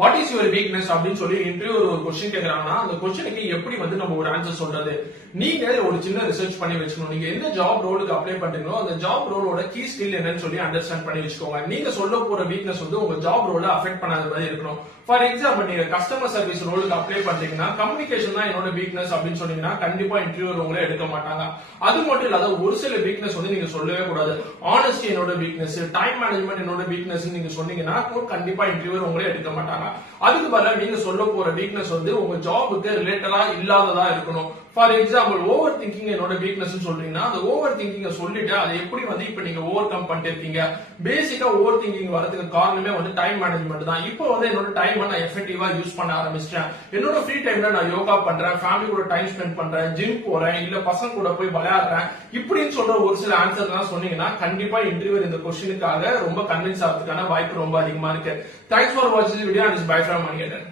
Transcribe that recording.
What is your weakness அப்படின்னு சொல்லி interview ஒரு கொஸ்டின் கேக்குறாங்கன்னா அந்த கொஸ்டினுக்கு எப்படி வந்து நம்ம ஒரு ஆன்சர் சொல்றது? நீங்க ஒரு சின்ன ரிசர்ச் பண்ணி வச்சுக்கணும். நீங்க எந்த ஜாப் ரோலுக்கு அப்ளை பண்றீங்களோ அந்த ஜாப் ரோலோட கீ ஸ்கில் என்னன்னு சொல்லி அண்டர்ஸ்டாண்ட் பண்ணி வச்சுக்கோங்க. நீங்க சொல்ல போற வீக்னஸ் வந்து உங்க ஜாப் ரோல அஃபெக்ட் பண்ணாத மாதிரி இருக்கணும். ஃபார் எக்ஸாம்பிள், நீங்க கஸ்டமர் சர்வீஸ் ரோலுக்கு அப்ளை பண்றீங்கன்னா கம்யூனிகேஷன் தான் என்னோட வீக்னஸ் அப்படின்னு சொன்னீங்கன்னா கண்டிப்பா இன்டர்வியூ உங்களே எடுக்க மாட்டாங்க. அது மட்டும் இல்லாத ஒரு சில வீக்னஸ் வந்து நீங்க சொல்லவே கூடாது. ஆனஸ்டி என்னோட வீக்னஸ், டைம் மேனேஜ்மெண்ட் என்னோட வீக்னஸ் நீங்க சொன்னீங்கன்னா கண்டிப்பா இன்டர்வியூ உங்களே எடுக்க மாட்டாங்க. அதுக்கு பதிலா நீங்க சொல்ல போற வீக்னஸ் வந்து உங்க ஜாபுக்கு ரிலேட்டடா இல்லாததா இருக்கணும். ஃபார் எக்ஸாம்பிள், ஓவர் திங்கிங் என்னோட வீக்னஸ் சொல்றீங்கன்னா அந்த ஓவர் திங்கிங் சொல்லிட்டு அதை எப்படி வந்து இப்ப நீங்க ஓவர் கம் பண்ணிட்டு இருக்கீங்க. பேசிக்கா ஓவர் திங்கிங் வரதுக்கு காரணமே வந்து டைம் மேனேஜ்மெண்ட் தான். இப்போ வந்து என்னோட டைம் நான் எஃபெக்டிவா யூஸ் பண்ண ஆரம்பிச்சிட்டேன். என்னோட ஃப்ரீ டைம்ல நான் யோகா பண்றேன், ஃபேமிலி கூட டைம் ஸ்பெண்ட் பண்றேன், ஜிம் போறேன், இல்ல பசங்க கூட போய் விளையாடுறேன், இப்படின்னு சொல்ற ஒரு சில ஆன்சர் எல்லாம் சொன்னீங்கன்னா கண்டிப்பா இன்டர்வியூ இந்த கொஸ்டினுக்காக ரொம்ப கன்வின்ஸ் ஆகிறதுக்கான வாய்ப்பு ரொம்ப அதிகமா இருக்கு. தேங்க்ஸ் ஃபார் வாட்சிங் video and by from Manikandan.